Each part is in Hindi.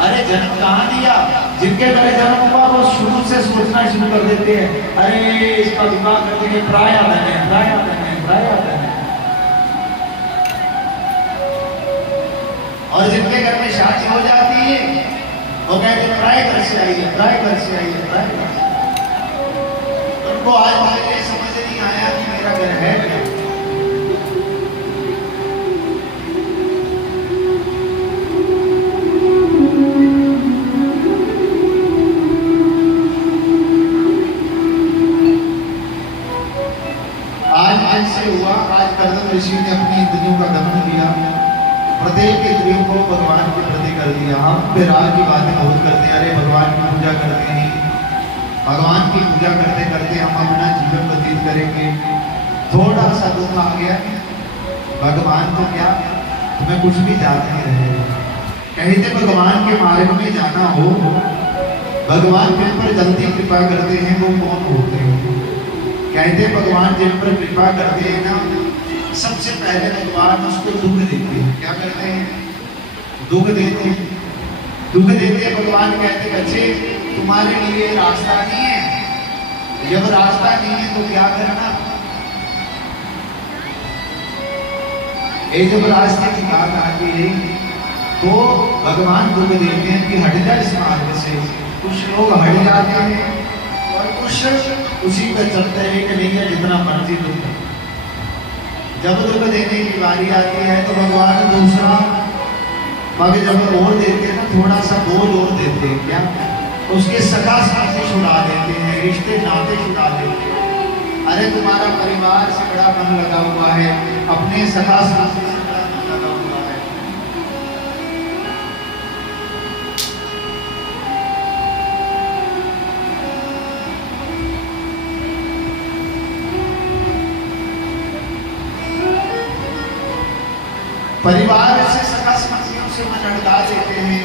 अरे जन्म कहाँ दिया? जिनके घरे जन्म हुआ वो शुरू से सोचना शुरू कर देते हैं, अरे इसका विवाह कर देंगे, प्राया बने, प्राया बने, प्राया बने। और जिनके घर में शादी हो जाती है वो कहते हैं प्राय घर से आई है, प्राय घर से आई है, प्राय घर से। उनको आज मुझे समझ नहीं आया कि मेरा घर है क्या। आज से हुआ, आज कर्दम ऋषि ने अपनी इंद्रियों का दमन किया, प्रत्येक इंद्रियों को भगवान के प्रति कर दिया। हम विराग की बातें बहुत करते हैं, अरे भगवान की पूजा करते हैं, भगवान की पूजा करते करते हम अपना जीवन व्यतीत करेंगे। थोड़ा सा दुख आ गया, भगवान को क्या तुम्हें कुछ भी याद नहीं रहेगा। कहते भगवान के मार्ग में जाना हो, भगवान जिन पर जल्दी कृपा करते हैं वो कौन होते हैं? कहते भगवान जिन पर कृपा करते हैं ना, सबसे पहले भगवान उसको दुख देते हैं। क्या करते हैं? दुख देते हैं। दुख देते हैं भगवान, कहते बच्चे तुम्हारे लिए रास्ता नहीं है, जब रास्ता नहीं है तो क्या करना? ये जब रास्ते की बात आती है तो भगवान दुख देते हैं कि हट जा इस मार्ग से। कुछ लोग हट जाते हैं और कुछ उसी पर चलते हैं कि नहीं है जितना मर्जी दुख। जब दुख देने की बारी आती है तो भगवान दूसरा पग जब और देते हैं ना, थोड़ा सा बोझ और देते हैं। क्या? उसके सगा साथी छुड़ा देते हैं, रिश्ते नाते छुड़ा देते हैं। अरे तुम्हारा परिवार से बड़ा मन लगा हुआ है, अपने सगा साथी से बड़ा मन लगा हुआ है। परिवार से सगा संबंधियों से मन अटका देते हैं।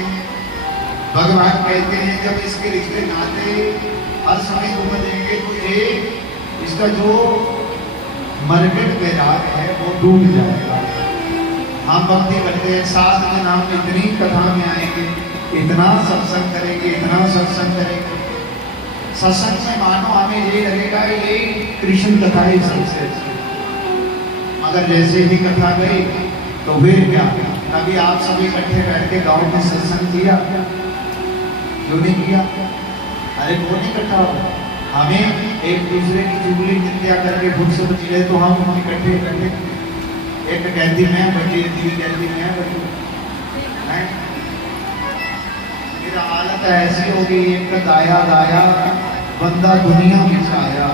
भगवान कहते हैं जब इसके रिश्ते नाते हर समय घूम देंगे तो एक इसका जो मरकट वैराग है वो डूब जाएगा। हम भक्ति करते हैं, साथ में हम इतनी कथा में आएंगे, इतना सत्संग करेंगे, इतना सत्संग करेंगे, सत्संग में मानो हमें ये लगेगा ये कृष्ण कथा ही सबसे अच्छी। मगर जैसे ही कथा गई तो फिर क्या? कभी आप सभी इकट्ठे बैठ के गांव में सत्संग किया? क्यों नहीं किया? अरे वो नहीं इकट्ठा हो, हमें एक दूसरे की चुगली निंदा करके भूख से बची रहे तो हम इकट्ठे इकट्ठे, एक कहती मैं बची, दूसरी कहती मैं बची, फिर हालत ऐसी हो गई, एक दाया दाया बंदा दुनिया में छाया,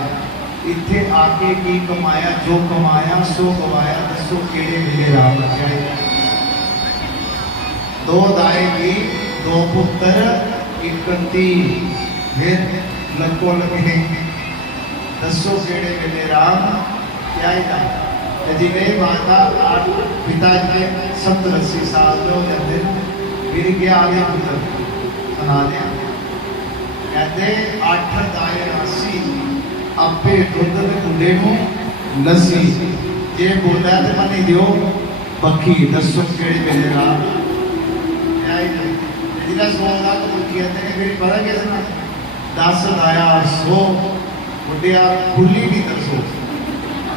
इत्थे आके की कमाया, जो कमाया सो गवाया, दसो केड़े मिले राम जाए। दो दाए की दो पुत्र इकती, फिर लको लगे, दसो केड़े मिले राम क्या ही जाए। जिन्हें माता पिताजी ने 70-80 साल हो जाते, फिर क्या आगे पुत्र सुना दें। कहते 8 दाए राशि आपे दुध मुंडे नूं लस्सी, जे बोला तो मनी दियो बखी, दसो केड़े मेरे राम जिला सोलदा तो मुखी कहते हैं फिर पता कैसे ना 10 दाया 100 मुंडिया खुली भी दसो,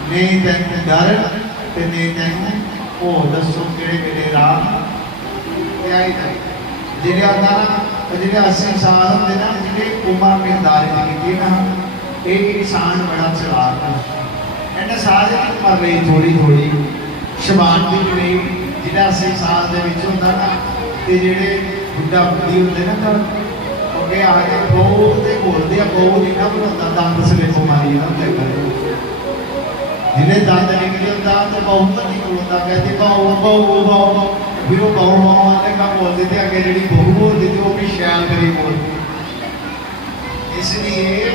नहीं तैनूं डर ते नहीं तैनूं ओ दसो केड़े मेरे राम क्या ही जाए। जिले आता ना जिले 80 साल होंगे ना, जिले उमर में दारी की ना, एक इंसान बड़ा चलाक है, इन्हें सारे उम्र रही थोड़ी थोड़ी शबान भी रही, जिला 80 साल के विच होंदा ना ते जेड़े बुढ़ा बुढ़ी होंदे ना घर ओके आके बोलते बोलते बहु नहीं ना बनाता, दंद सलेखो मारी ना होंदे करे, जिन्हें दंद निकले होंदा तो बहु तो नहीं बोलता, कहते बहु बहु बहु, फिर वो बहु बहु आने का बोलते थे, अगे जी बहु बोलती थी वो भी शैल करी बोलती। इसलिए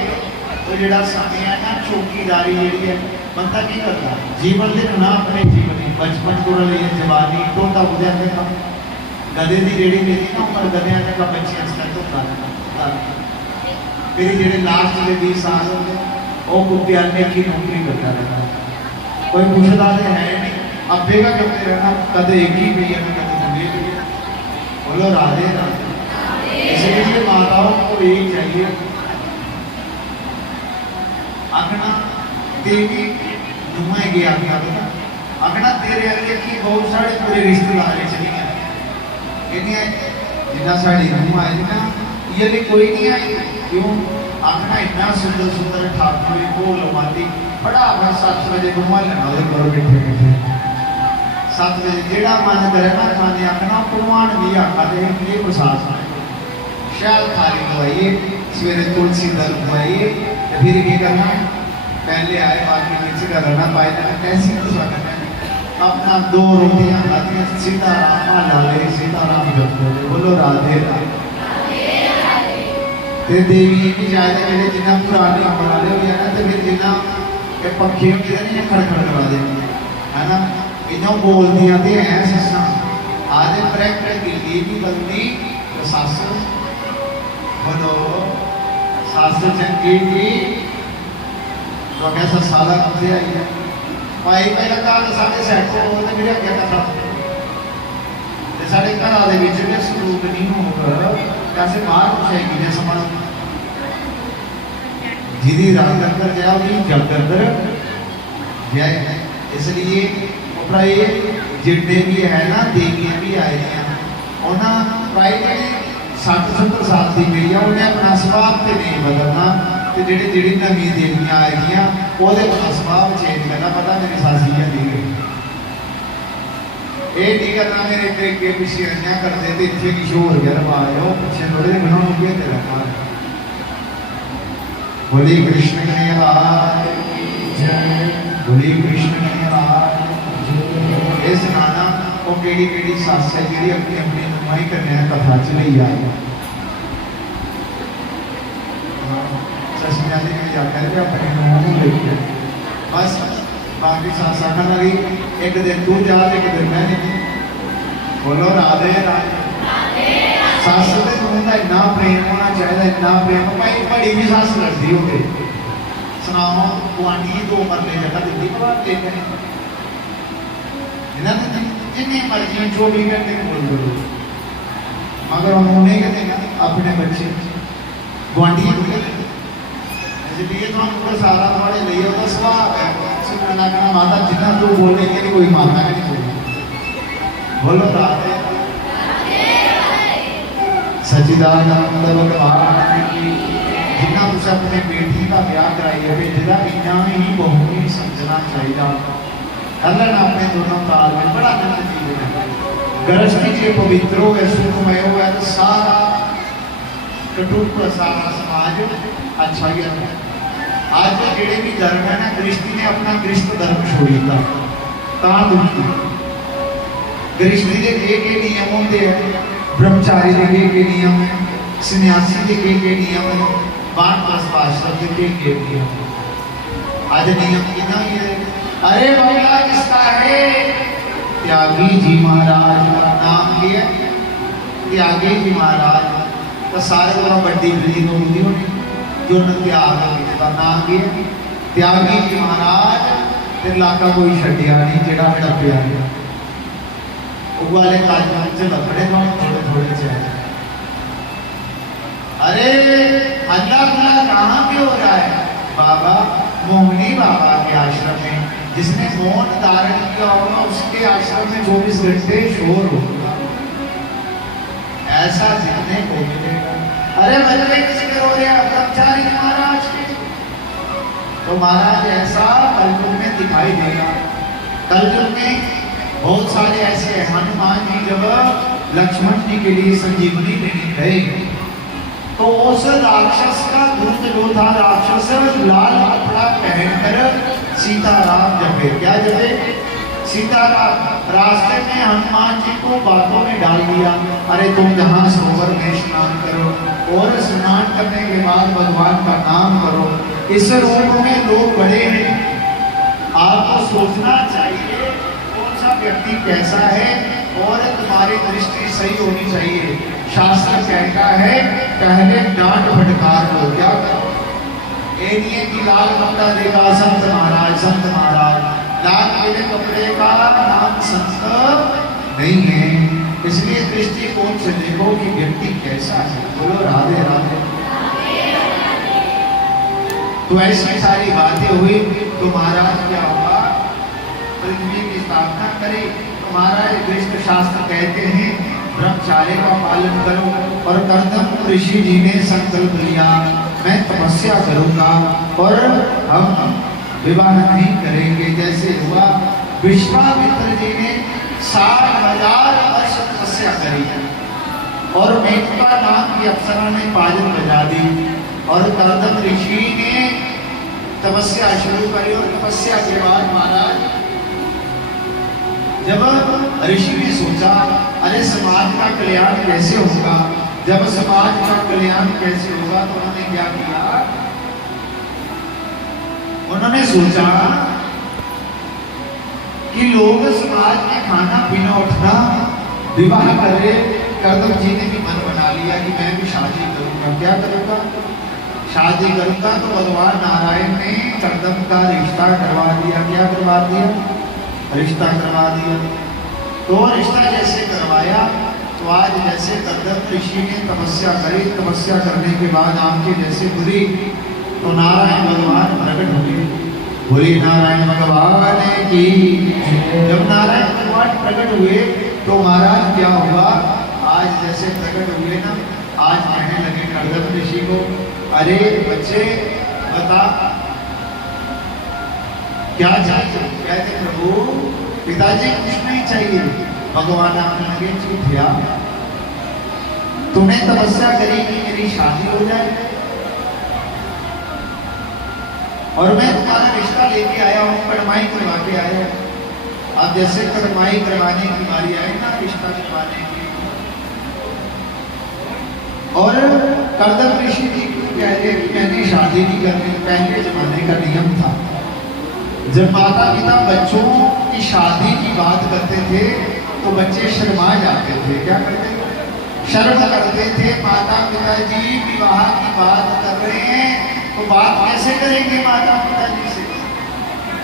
तो जो समय है ना चौकीदारी जी है, बंदा की करता जीवन लिखना अपने जीवन में, बचपन को लिए जवानी टोटा बुझा का गधे की रेड़ी मेरी ना उम्र गधे का 25 होता, फिर जो लास्ट के 20 साल होते वो कुत्ते अन्य की नौकरी करता रहता, कोई पूछता तो है नहीं, अब बेगा करते रहना, कद एक ही भैया कद दूसरे भैया, बोलो राधे राधे। इसलिए माताओं को यही चाहिए, आखना देवी नुआ गया आखना तेरे अगे की बहुत सारे पूरे रिश्तेदार चली गए जिन्ना साड़ी नुआ आई ना ये कोई नहीं आई क्यों आखना इतना सुंदर सुंदर ठाकुर को लमाती फटाफट 7 बजे घुमा लेना वो बैठे बैठे 7 बजे जेड़ा मन करे ना खाने आखना भगवान भी आखा दे ये प्रसाद शैल थाली खवाइए सवेरे तुलसी दल खवाइए फिर क्या करना पहले आए बाकी मिर्च का रहना पाए जाना कैसी प्रसाद अपना 2 रोटियां खाती सीताराम लाले सीताराम जपो बोलो राधे राधे ते देवी की जायदा मेरे जिन्ना पुराने बना ले हो ना तो फिर जिन्ना ये पक्षी होते हैं ना खड़खड़ करा देंगे है ना इन्हों बोल दिया ते हैं सस्सा आधे प्रैक्टिकल गिल्ली भी बनती तो सासु बोलो सासु चंगी की तो कैसा साला कब आई है भाई पहले कहा साढ़े सेट हो तो मेरे क्या करता साढ़े घर आदे विच में सलूक नहीं होगा कैसे बाहर पूछेगी ने समान जिदी रात अंदर जाओ नहीं जब अंदर जाए इसलिए अपना ये जितने भी है ना देवियां भी आए हैं उन्हें प्राइमरी 60-70 साल की गई है उन्हें अपना स्वभाव से नहीं बदलना तो जेडी जेडी नवी देवियां आएगियां वो अपना स्वभाव चेंज करना पता मेरी सासी कहती गई ये नहीं करना मेरे के पिछले अन्या करते थे इतने किशोर गया रवाज हो पिछले थोड़े दिन बनाओ गया तेरा कार बोली कृष्ण कन्हैया बोली कृष्ण कन्हैया इस नाना वो केड़ी केड़ी सस है जी अपनी अपनी नुमाई करने कथा च नहीं आई ससमिया ने आखिर अपने नूह लेके बस बाकी सास आखन लगी एक दिन तू जा एक दिन मैं नहीं बोलो राधे राधे सस के नूह का इन्ना प्रेम होना चाहिए इन्ना प्रेम भाई बड़ी भी सस लड़ती हो गई सुनाओ गुआढ़ी 2 मरले जगह दी पर जिन्हें मर्जी 24 घंटे बोल दो मगर उन्होंने कहते अपने बच्चे गुआढ़ी इसलिए तो सारा थोड़े लिए होता स्वभाव है सुनना कहना माता जितना तू बोलेंगे नहीं कोई माता नहीं बोलेगी बोलो राधे सच्चिदानंद भगवान की जितना तुम अपने बेटी का ब्याह कराइए भेजना इन्ना ही बहु ही समझना चाहिए अल्लाह ने अपने दोनों ताल में बड़ा आनंद दिए गृहस्थी के पवित्र हो गए सुखमय हो गया तो सारा कटुक सारा समाज अच्छा ही है आज जेड़े भी धर्म है ना गृहस्थी ने अपना गृहस्थ धर्म छोड़ीता दुखी गृहस्थी के नियम होंगे ब्रह्मचारी के नियम है सन्यासी के नियम है वानप्रस्थ आश्रम के नियम आज नियम कितना ही है अरे बंगला किसका है त्यागी जी महाराज का नाम लिया त्यागी जी महाराज तो सारे बड़ा बड़ी बिल्डिंग होती होनी जो त्याग का नाम लिया त्यागी जी महाराज फिर लाका कोई छड़िया नहीं जेड़ा हड़पिया नहीं वो वाले कार्यक्रम से लपड़े थोड़े थोड़े चाहिए अरे हल्ला गुल्ला कहाँ पे हो रहा है बाबा मोहनी बाबा के आश्रम में जिसने मौन धारण किया होगा उसके आश्रम में 24 घंटे शोर होगा ऐसा जितने को मिलेगा अरे बच्चे किसके रो रहे हैं ब्रह्मचारी महाराज के तो महाराज ऐसा कलयुग में दिखाई देगा कलयुग में बहुत सारे ऐसे हनुमान जी जब लक्ष्मण जी के लिए संजीवनी लेने गए तो उस राक्षस का दूध जो था राक्षस लाल कपड़ा पहनकर सीताराम जपे क्या जपे सीताराम रास्ते में हनुमान जी को बातों में डाल दिया अरे तुम जहाँ सरोवर में स्नान करो और स्नान करने के बाद भगवान का नाम करो इस रूप में लोग बड़े हैं आपको सोचना चाहिए कौन सा व्यक्ति कैसा है और तुम्हारी दृष्टि सही होनी चाहिए शास्त्र कहता है पहले डांट फटकार लो क्या करो एनिए की लाल कपड़ा देगा संत महाराज लाल पीले कपड़े का नाम संत नहीं है इसलिए दृष्टिकोण से देखो कि व्यक्ति कैसा है। बोलो राधे राधे। तो ऐसी सारी बातें हुई तो महाराज क्या हुआ, पृथ्वी की स्थापना करी। तो महाराज कृष्ण शास्त्र कहते हैं ब्रह्मचार्य का पालन करो। और कर्दम ऋषि जी ने संकल्प लिया मैं तपस्या करूंगा और हम विवाह नहीं करेंगे। जैसे हुआ विश्वामित्र जी ने 60,000 वर्ष तपस्या करी और मेनका नाम की अप्सरा ने पायल बजा दी और कर्दम ऋषि ने तपस्या शुरू करी। और तपस्या के बाद महाराज जब ऋषि ने सोचा अरे समाज का कल्याण कैसे होगा, जब समाज का कल्याण कैसे होगा तो उन्होंने क्या किया, उन्होंने सोचा कि लोग समाज में खाना पीना उठना विवाह करे। कर्दम जी ने भी मन बना लिया कि मैं भी शादी करूंगा। क्या करूंगा, शादी करूंगा। तो भगवान नारायण ने कर्दम का रिश्ता करवा दिया। क्या करवा दिया, रिश्ता करवा दिया। तो रिश्ता जैसे करवाया तो आज जैसे कर्दम ऋषि ने तपस्या करी, तपस्या करने के बाद आंखें जैसे खुली तो नारायण भगवान प्रकट हो गए। बोली नारायण भगवान की। जब नारायण भगवान प्रकट हुए तो महाराज क्या हुआ, आज जैसे प्रकट हुए ना, आज कहने लगे कर्दम ऋषि को अरे बच्चे बता क्या चाहिए। कहते प्रभु पिताजी कुछ नहीं चाहिए। भगवान आपने लगे झूठिया, तुम्हें तपस्या करी कि मेरी शादी हो जाए और मैं तुम्हारा रिश्ता लेके आया हूं, कड़माई करवा के आया। अब जैसे कड़माई करवाने की बारी आई ना रिश्ता करवाने की, और कर्दम ऋषि जी पहले शादी नहीं करनी। पहले जमाने का नियम था जब माता पिता बच्चों की शादी की बात करते थे तो बच्चे शर्मा जाते थे। क्या करते थे, शर्म करते थे। माता पिता जी विवाह की बात कर रहे हैं तो बात कैसे करेंगे माता पिता जी से,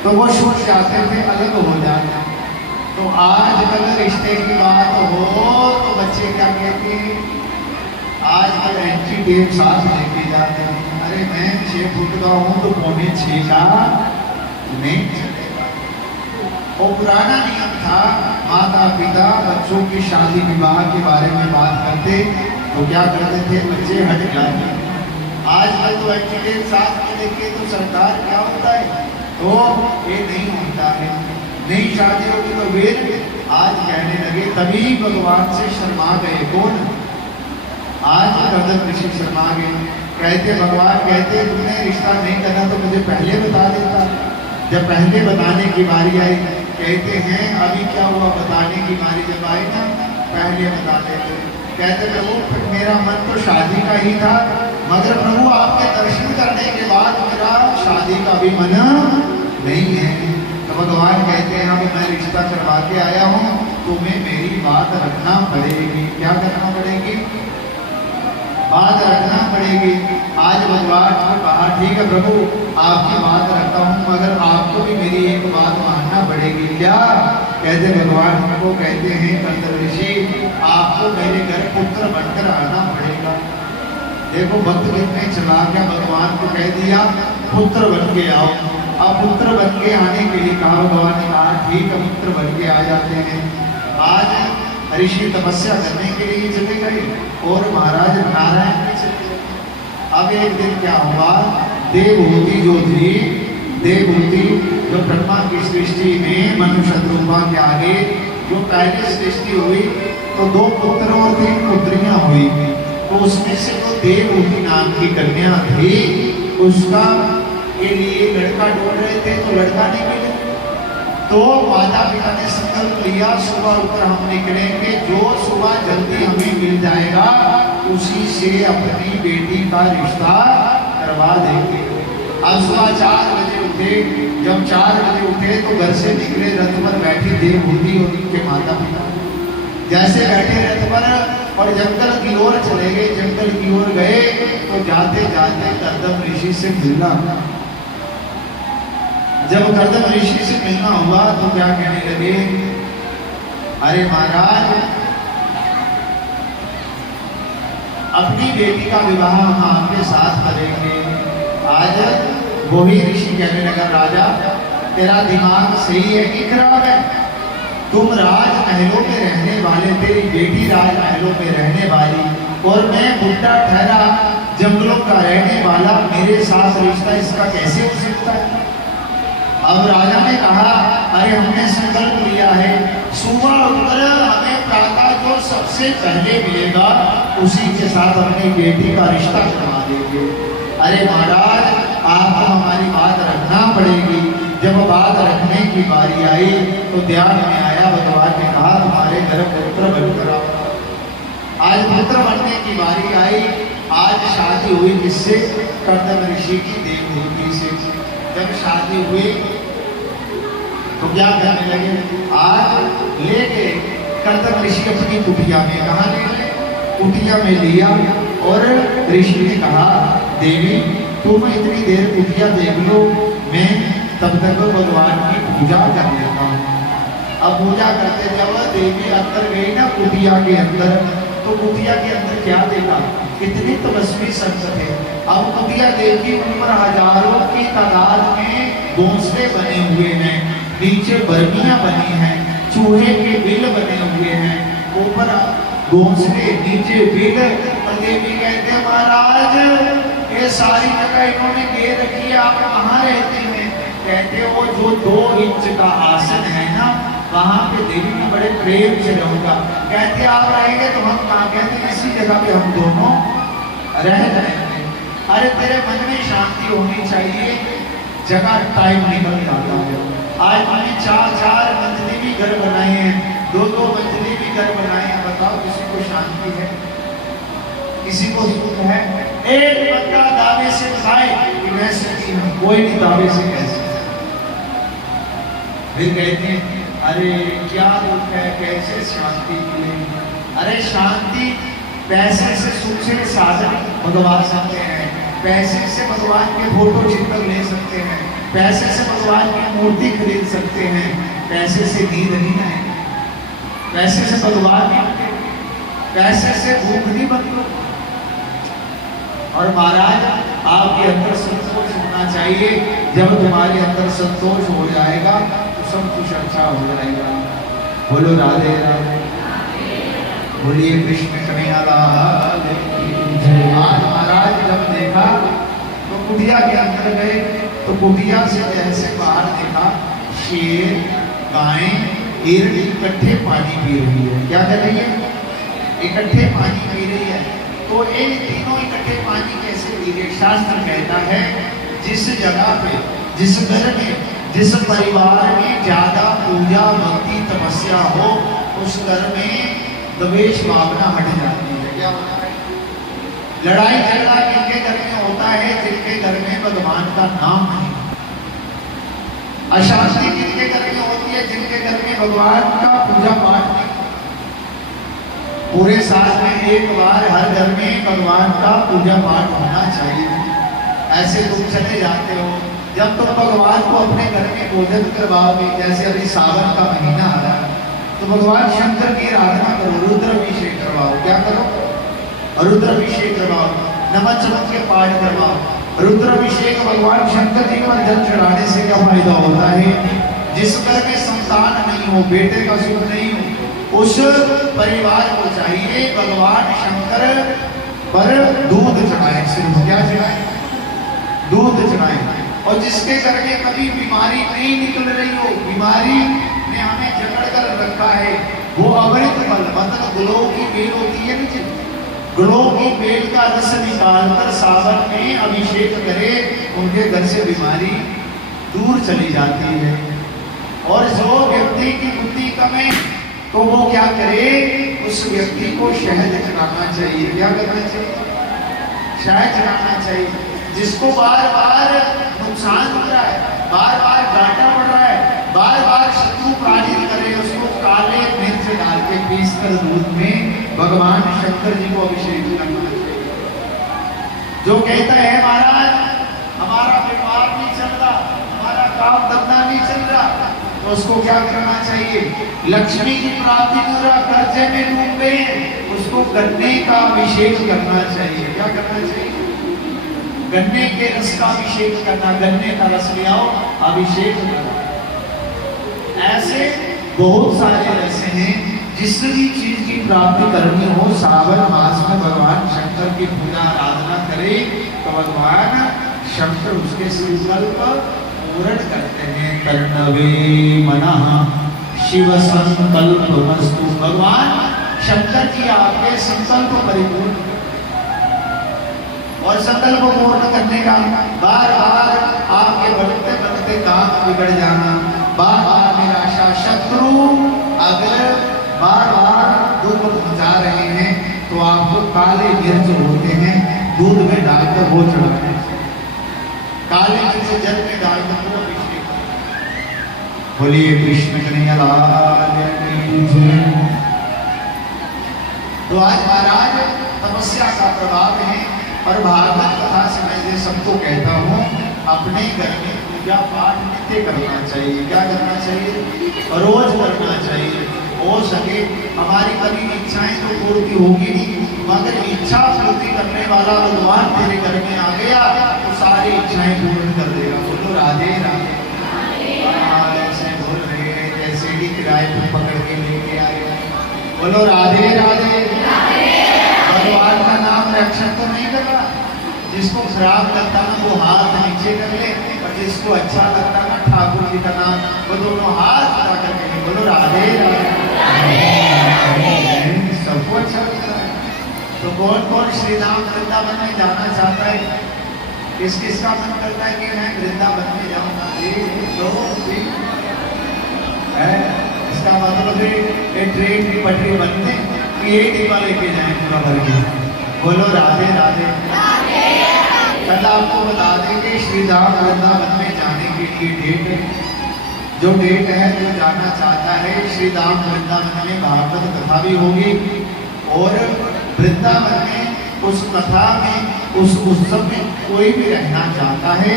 तो वो छूट जाते थे, अलग हो जाते। तो आज कल रिश्ते की बात हो तो बच्चे क्या कहते हैं, आजकल एंट्री डेट साथ लेके जाते हैं। अरे मैं 6 फुट का हूं तो 5.25 का नहीं चलेगा। और पुराना नियम था माता पिता बच्चों की शादी विवाह के बारे में बात करते तो क्या करते थे, बच्चे हट जाते। आजकल तो एंट्री डेट साथ में लेके तो सरकार क्या होता है, तो ये नहीं होता है। नई शादी होगी तो वेद आज कहने लगे, तभी भगवान से शर्मा गए। कौन, आज कर्दम ऋषि शर्मा गए। कहते भगवान कहते तुमने रिश्ता नहीं करना तो मुझे पहले बता देता। जब पहले बताने की बारी आई, कहते हैं अभी क्या हुआ, बताने की बारी जब आई ना पहले बता देते। कहते प्रभु मेरा मन तो शादी का ही था, मगर प्रभु आपके दर्शन करने के बाद मेरा शादी का भी मन नहीं है। तो भगवान कहते हैं अब मैं रिश्ता करवा के आया हूँ, तुम्हें मेरी बात रखना पड़ेगी। क्या करना पड़ेगी, बात रखना पड़ेगी। आज भगवान ने कहा ठीक है प्रभु आपकी बात रखता हूँ, मगर आपको भी मेरी एक बात मानना पड़ेगी। क्या कहते भगवान को, कहते हैं कर्दम ऋषि आपको मेरे घर पुत्र बनकर आना पड़ेगा। देखो भक्त कितने चला गया, भगवान को कह दिया पुत्र बन के आओ। अब पुत्र बन के आने के लिए कहा, भगवान ने कहा ठीक है पुत्र बन के आ जाते हैं। आज ऋषि तपस्या करने के लिए चले गए और महाराज नारायण भी चले गए। अब एक दिन क्या हुआ, देवहूति जो थी, देवहूति जो ब्रह्मा की सृष्टि में मनुष्य रूपा के आगे जो पहले सृष्टि हुई तो 2 पुत्र और 3 पुत्रियां हुई। तो उसमें से जो देवहूति नाम की कन्या थी उसका के लिए लड़का ढूंढ रहे थे तो लड़का नहीं मिले। तो माता पिता ने संकल्प लिया सुबह उठकर हम निकलेंगे, जो सुबह जल्दी हमें मिल जाएगा उसी से अपनी बेटी का रिश्ता करवा देंगे। अब सुबह 4 बजे उठे, जब 4 बजे उठे तो घर से निकले, रथ पर बैठी देवहूति और उनके माता पिता। जैसे बैठे रथ पर और जंगल की ओर चले गए, जंगल की ओर गए तो जाते जाते कर्दम ऋषि से मिलना। जब कर्दम ऋषि से मिलना हुआ तो क्या कहने लगे, अरे महाराज अपनी बेटी का विवाह हम आपके साथ करेंगे। आज वही ऋषि कहने लगा, राजा तेरा दिमाग सही है कि खराब है? तुम राजमहलों में रहने वाले, तेरी बेटी राजमहलों में रहने वाली, और मैं बुढ़ा ठहरा जंगलों का रहने वाला, मेरे साथ रिश्ता इसका कैसे हो सकता है? अब राजा ने कहा, अरे हमने संकल्प लिया है, सुबह उठकर हमें प्रातः जो सबसे पहले मिलेगा उसी के साथ अपनी बेटी का रिश्ता करवा देंगे। अरे महाराज, आपको हमारी बात रखना पड़ेगी। जब बात रखने की बारी आई तो ध्यान में आया, भगवान ने कहा तुम्हारे घर पुत्र बनकर आओ। आज पुत्र बनने की बारी आई। आज शादी हुई किससे? कर्दम ऋषि की देवहूति से। जब शादी हुई तो क्या करने लगे? आज ले गए कर्दम ऋषि अपनी कुटिया में। कहा ले गए? कुटिया में लिया और ऋषि ने कहा, देवी तुम इतनी देर कुटिया देख लो, मैं तब तक भगवान की पूजा कर लेता हूँ। अब पूजा करते जब देवी अंदर गई ना कुटिया के अंदर, तो कुटिया के अंदर क्या देखा? कितनी तपस्वी संत थे। अब कुटिया देखी, उन पर हजारों की तादाद में घोंसले बने हुए हैं, नीचे बर्नियां बनी हैं, चूहे के बिल बने हुए हैं, ऊपर घोंसले नीचे बिल। और देवी कहते महाराज ये सारी जगह इन्होंने घेर रखी है, आप कहाँ रहते हैं? कहते वो जो 2 इंच का आसन है ना, वहां पे देवी में बड़े प्रेम से रहूंगा। कहते आप रहेंगे तो हम कहाँ? कहते इसी जगह पे हम दोनों रह जाएंगे। अरे तेरे मन में शांति होनी चाहिए, जगह टाइम निकल जाता है। आज मैंने 4-4 मंजिली भी घर बनाए हैं, 2-2 मंजिली भी घर बनाए हैं। बताओ किसी को शांति है? किसी को सुख है? एक बंदा दावे से खाए कि मैं सुखी हूं, कोई नहीं दावे से कह सकता। फिर कहते हैं अरे क्या दुख है, कैसे शांति मिलेगी? अरे शांति पैसे से, सुख से साधन भगवान सकते हैं, पैसे से भगवान के फोटो चित्र ले सकते हैं, पैसे से भगवान की मूर्ति खरीद सकते हैं, पैसे से नींद नहीं आएगी, पैसे से भगवान की, पैसे से भूख नहीं बनती। और महाराज आपके अंदर संतोष होना चाहिए। जब तुम्हारे अंदर संतोष हो जाएगा तो सब कुछ अच्छा हो जाएगा। बोलो राधे राधे, बोलिए कृष्ण कन्हैया लाल की जय। आज महाराज जब देखा तो कुटिया के अंदर गए, तो कुटिया से जैसे बाहर देखा, शेर, गाय, हिरण इकट्ठे पानी पी रही है। क्या कर रही है? इकट्ठे पानी पी रही है। तो इन तीनों इकट्ठे पानी कैसे पी रहे? शास्त्र कहता है जिस जगह पे, जिस घर में, जिस परिवार में ज्यादा पूजा भक्ति तपस्या हो, उस घर में द्वेष भावना हट जाती है। क्या होता है? लड़ाई झगड़ा किनके घर में होता है? जिनके घर में भगवान का नाम नहीं। अशांति किनके घर में होती है? जिनके घर में भगवान का पूजा पाठ नहीं। पूरे साल में एक बार हर घर में भगवान का पूजा पाठ होना चाहिए। ऐसे तुम चले जाते हो, जब तुम भगवान को अपने घर में भोजन करवाओगे, जैसे अभी सावन का महीना आ रहा है, तो भगवान शंकर की आराधना करो, रुद्राभिषेक करवाओ। क्या करो? रुद्राभिषेक करवाओ, नमन चमन के पाठ करवाओ। रुद्राभिषेक भगवान शंकर जी को जल चढ़ाने से क्या फायदा होता है? जिस घर में संतान नहीं हो, बेटे का सुख नहीं हो, उस परिवार को चाहिए भगवान शंकर पर दूध चढ़ाए। सिर्फ क्या चढ़ाए? दूध चढ़ाए। और जिसके घर में कभी बीमारी नहीं निकल रही हो, बीमारी ने हमें जकड़ कर रखा है, वो अमृत फल, मतलब गुलों की बेल होती है ना, गुलों की बेल का रस निकालकर सावन में अभिषेक करे, उनके घर से बीमारी दूर चली जाती है। और जो व्यक्ति की बुद्धि कम है तो वो क्या करे? उस व्यक्ति को शहद चढ़ाना चाहिए। क्या करना चाहिए? शहद चढ़ाना चाहिए। जिसको बार बार नुकसान हो रहा है, बार बार घाटा पड़ रहा है, बार बार शत्रु पराजित करे, उसको काले मिर्च डाल के पीस कर दूध में भगवान शंकर जी को अभिषेक करना चाहिए। जो कहता है महाराज हमारा व्यापार नहीं चल रहा, हमारा काम धंधा नहीं चल रहा, तो उसको क्या करना चाहिए? लक्ष्मी की प्राप्ति पूरा कर्जे में डूबे, उसको गन्ने का अभिषेक करना चाहिए। क्या करना चाहिए? गन्ने के रस का अभिषेक करना। गन्ने का रस ले आओ, अभिषेक करना। ऐसे बहुत सारे ऐसे हैं, जिस भी चीज की प्राप्ति करनी हो, श्रावण मास में भगवान शंकर की पूजा आराधना करे तो भगवान शंकर उसके संकल्प पूर्ण करते हैं। कर्णवे मनः शिव संकल्प मस्तु। भगवान शंकर जी आपके संकल्प परिपूर्ण और संकल्प पूर्ण करने का बार बार आपके बढ़ते बढ़ते काम बिगड़ जाना, बार बार निराशा, शत्रु अगर बार बार दुख पहुंचा रहे हैं तो आपको काले मिर्च होते हैं, दूध में डालकर वो चढ़ाने, काले मिर्च जल में डालकर वो अभिषेक। बोलिए कृष्ण कन्हैया लाल की जय। तो आज महाराज तपस्या का प्रभाव है और भागवत कथा से मैं ये सबको कहता हूँ, अपने घर में पूजा पाठ नित्य करना चाहिए। क्या करना चाहिए? रोज करना चाहिए। हो सके हमारी कभी इच्छाएं तो पूर्ति होगी नहीं, मगर इच्छा पूर्ति करने वाला भगवान तेरे घर में आ गया तो सारी इच्छाएं पूर्ण कर देगा। बोलो राधे राधे। ऐसे बोल रहे हैं जैसे ही किराए पर पकड़ के लेके आए। बोलो राधे राधे। भगवान का नाम रक्षण तो नहीं कर रहा। जिसको खराब लगता ना वो हाथ नीचे कर ले, और जिसको अच्छा लगता ना ठाकुर जी का नाम, वो दोनों हाथ उठा करके बोलो राधे राधे। सबको अच्छा लगता है। तो कौन कौन श्री राम वृंदावन में जाना चाहता है? किस किस का मन करता है कि मैं वृंदावन में जाऊंगा? इसका मतलब है ट्रेन की पटरी बनते ये डिब्बा लेके जाए पूरा भर के। बोलो राधे राधे। कल आपको बता देंगे श्री राम वृंदावन में जाने के लिए डेट है। जो डेट है, जो जाना चाहता है श्री राम वृंदावन में भागवत कथा भी होगी, और वृंदावन में उस कथा में, उस उत्सव में कोई भी रहना चाहता है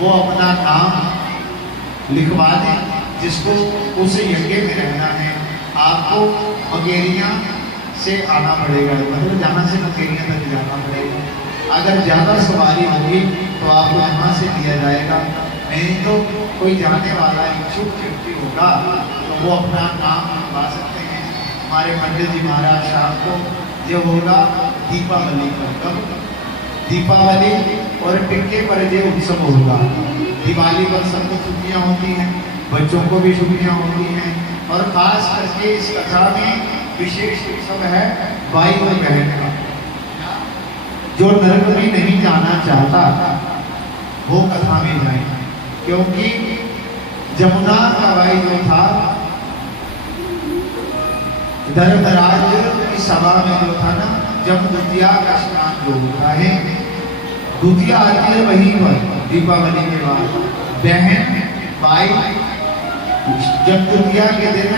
वो अपना नाम लिखवा दे। जिसको उस यज्ञ में रहना है, आपको मगेरिया से आना पड़ेगा, मतलब जहाँ से मकेरिया तक जाना पड़ेगा। अगर ज़्यादा सवारी होगी तो आपको यहाँ से दिया जाएगा, नहीं तो कोई जाने वाला इच्छुक व्यक्ति होगा तो वो अपना नाम लिखवा सकते हैं। हमारे पंडित जी महाराज साहब को जो होगा दीपावली पर, कब? दीपावली और टिक्के पर जो उत्सव होगा। दिवाली पर सबको छुट्टियाँ होती हैं, बच्चों को भी छुट्टियाँ होती हैं, और खास करके इस कथा में विशेष उत्सव है भाई और बहन का। जो नरक में नहीं जाना चाहता वो कथा में जाए, क्योंकि जमुना का भाई जो था धर्मराज की सभा में जो था ना, जब द्वितीया का स्नान जो होता है, द्वितीया आती है वहीं पर दीपावली के बाद। बहन भाई जब द्वितीया के दिन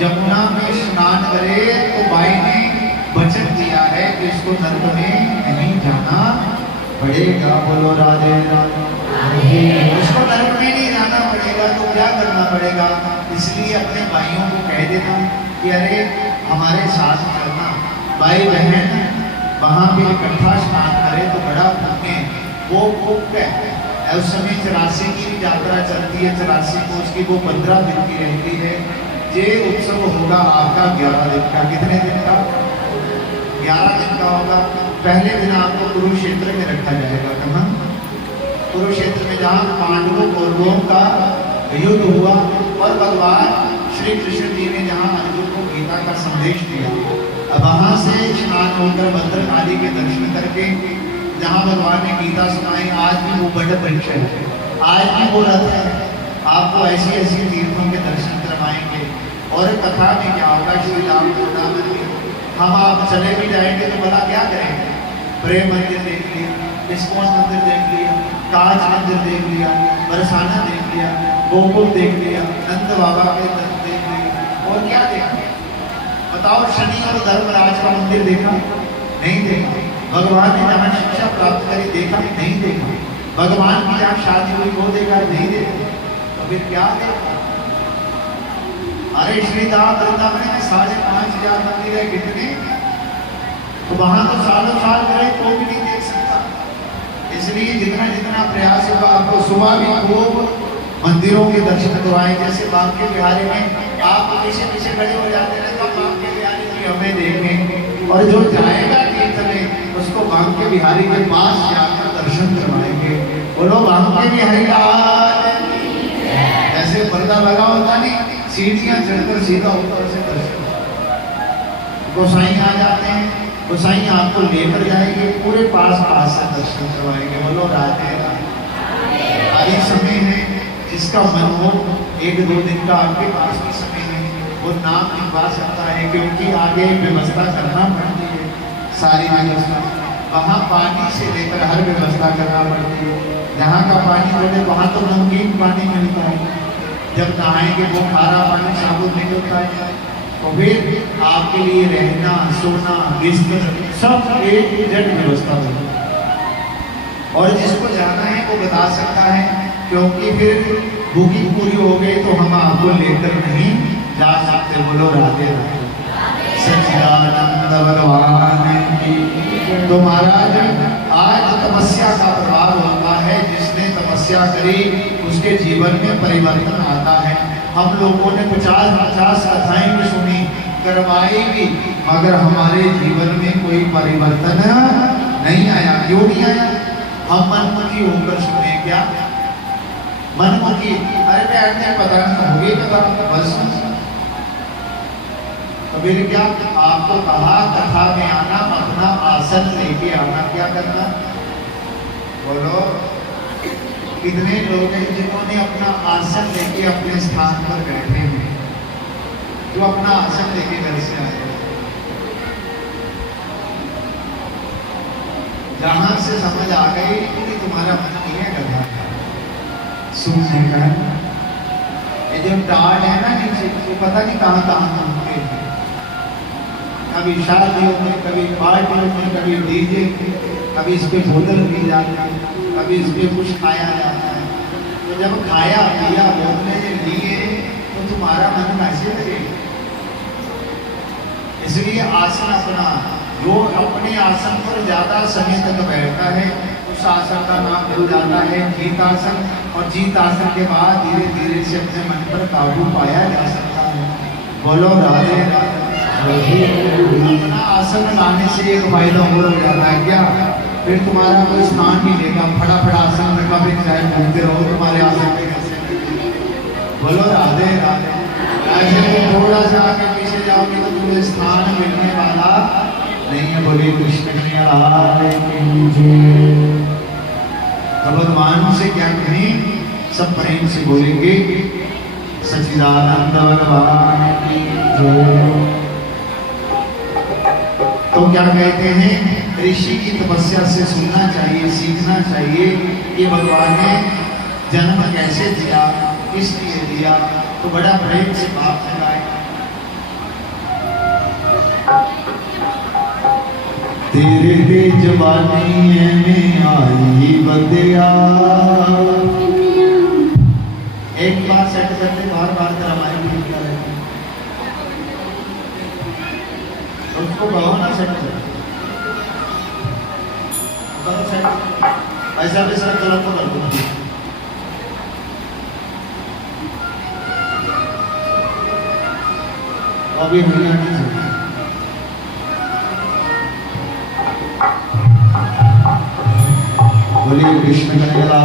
जमुना में स्नान करे तो भाई ने वचन दिया है कि इसको नरक में नहीं जाना पड़ेगा। बोलो राधे राधे। उसको नरक में नहीं जाना पड़ेगा तो क्या करना पड़ेगा? इसलिए अपने भाइयों को कह देना कि अरे हमारे साथ चलना। भाई बहन वहाँ पे इकट्ठा स्नान करे तो बड़ा पुण्य, वो पुण्य है। उस समय 84 की यात्रा चलती है, 84 को उसकी वो 15 दिन की रहती है। ये उत्सव होगा आपका 11 दिन का। कितने दिन का? 11 दिन का होगा। पहले दिन आपको कुरुक्षेत्र में रखा जाएगा। कहाँ? कुरुक्षेत्र में, जहाँ पांडवों कौरवों का युद्ध हुआ और भगवान श्री कृष्ण जी ने जहाँ अर्जुन को गीता का संदेश दिया। अब वहाँ से स्नान होकर भद्रकाली के दर्शन करके जहाँ भगवान ने गीता सुनाई, आज भी वो बड़ परीक्षा है, आज भी वो रथ है। आपको ऐसी ऐसी तीर्थों के दर्शन करवाएंगे। और कथा में क्या होगा? श्री राम वृंदावन में हम आप चले भी जाएंगे तो भला क्या करेंगे? प्रेम मंदिर देख लिया, इस्कॉन मंदिर देख लिया, काज मंदिर देख लिया, बरसाना देख लिया, गोकुल देख लिया, नंद बाबा के दर्शन देख लिया, और क्या देखा? बताओ। शनि और धर्मराज का मंदिर देखा? नहीं देखा। भगवान ने जहाँ शिक्षा प्राप्त करी देखा? नहीं देखा। भगवान की जहाँ शादी हुई वो देखा? नहीं देखा। तो फिर क्या देखा? अरे श्रीधाम वृंदावन में 5,500 मंदिर है, कितने, तो वहां तो सालों साल गए तो भी नहीं देख सकता। इसलिए जितना जितना प्रयास होगा, आपको सुबह भी खूब मंदिरों के दर्शन करवाएं। जैसे बांके बिहारी में आप पीछे पीछे खड़े हो जाते हैं तो बांके बिहारी जी हमें देखें, और जो जाएगा तीर्थ में उसको बांके बिहारी के पास जाकर दर्शन करवाएंगे। बोलो बांके बिहारी का ऐसे पर्दा लगा होता नहीं, सीढ़ियां चढ़कर सीधा ऊपर से दर्शन। गोसाई आ जाते हैं, गोसाई आपको लेकर जाएंगे, पूरे पास पास से दर्शन करवाएंगे। बोलो राधे राधे। अभी समय है, जिसका मन हो 1-2 दिन का आपके पास भी समय है, वो नाम लिखवा सकता है, क्योंकि आगे व्यवस्था करना पड़ती है, सारी व्यवस्था। वहाँ पानी से लेकर हर व्यवस्था करना पड़ती है। जहाँ का पानी बोले वहाँ तो नमकीन पानी मिलता है, जब नहाएंगे वो खारा पानी साबुन नहीं होता है। तो फिर आपके लिए रहना, सोना, बिस्तर सब एक जट व्यवस्था होगी। और जिसको जाना है वो बता सकता है, क्योंकि फिर बुकिंग पूरी हो गई तो हम आपको लेकर नहीं जा सकते। बोलो राधे राधे। सच्चिदानंद भगवान की। तो महाराज आज तपस्या का प्रभाव होता है, जिसने तपस्या करी उसके जीवन में परिवर्तन आता है। हम लोगों ने 50-50 कथाएं भी सुनी, करवाई भी, मगर हमारे जीवन में कोई परिवर्तन नहीं आया। क्यों नहीं आया? हम मनमुखी होकर सुने। क्या मनमुखी? अरे बैठने पता नहीं होगी कथा बस। कबीर क्या आपको कहा कथा में आना, अपना आसन लेके आना। क्या करना? बोलो कितने लोग हैं जिन्होंने अपना आसन लेके अपने स्थान पर बैठे हैं, जो अपना आसन लेके घर से आए, जहां से समझ आ गई कि तुम्हारा मन नहीं है करना सुनने का। ये जो टाट है ना नीचे, तो पता नहीं कहाँ कहाँ घूमते हैं, कभी शादियों में, कभी पार्टियों में, कभी डीजे, कभी इस पे बोतल पी जाती है, कभी इस पे कुछ खाया जाता है। तो जब खाया पिया बोतले लिए तो तुम्हारा मन कैसे लगेगा? इसलिए आसन अपना, जो अपने आसन पर ज्यादा समय तक बैठता है उस आसन का नाम मिल जाता है जीत आसन। और जीत आसन के बाद धीरे धीरे से अपने मन पर काबू पाया जा सकता है। बोलो राधे राधे। अपना आसन लाने से एक फायदा और हो जाता है। क्या? फिर तुम्हारा कोई स्थान नहीं लेगा। फटाफट आसन रखा, फिर चाहे घूमते रहो, तुम्हारे आसन पे कैसे। बोलो राधे राधे। ऐसे तुम थोड़ा सा आगे पीछे जाओगे तो तुम्हें स्थान मिलने वाला नहीं है। बोले कृष्ण भगवान से क्या कहें, सब प्रेम से बोलेंगे सच्चिदानंद भगवान की जय। तो क्या कहते हैं, ऋषि की तपस्या से सुनना चाहिए, सीखना चाहिए कि भगवान ने जन्म कैसे दिया, किस लिए दिया। तो बड़ा प्रेम से बात लगाए। तेरे तेज जवानी में आई बंदिया। एक बार सेट करते, बार बार कर हमारी भूल क्या रहती है, उसको कहो ना सेट कर। ऐसा भी सर तरफ को कर दो। अभी मिलना नहीं चाहिए। बोले कृष्ण कन्हैया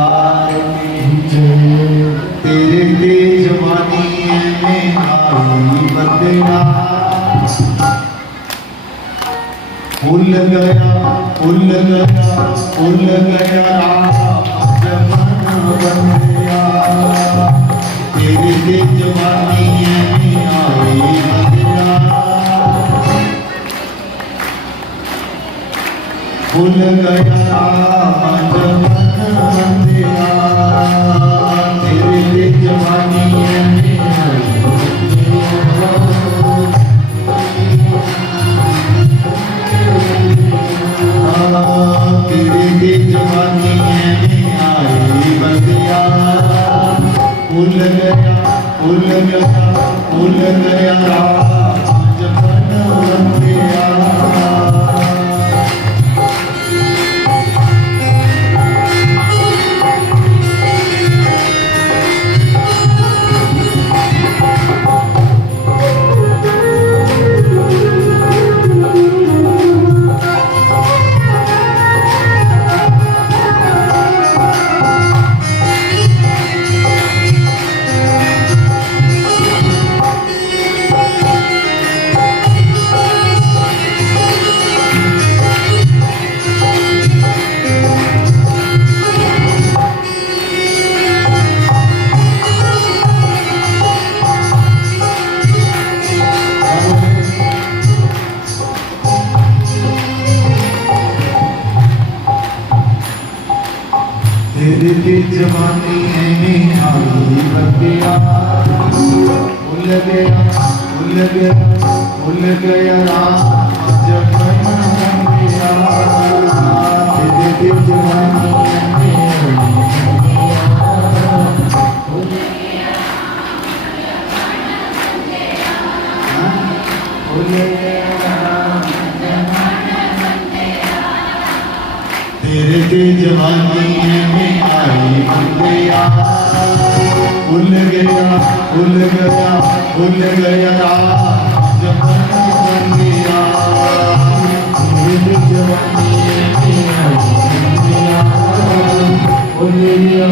तेरे तेज वाणी में आई बंदिया। फूल गया फूल गया फूल गया जमन बंदिया। तेरे तेज वाणी में आई बंदिया। फूल गया जमन बंदिया। तेरे तेज वाणी में आई तेरे तेज वाणी में आई बंदिया। फूल गया फूल गया भूल गया राम जपन बंदिया। तेरी जवानी है निहारी बंदिया। भूल गया राम जपन बंदिया। तेरी जवानी है निहारी तेरे ते जवानी में आई बंदिया। भूल गया राम जपन बंदिया। तेरे ते जवानी में आई बंदिया। भूल गया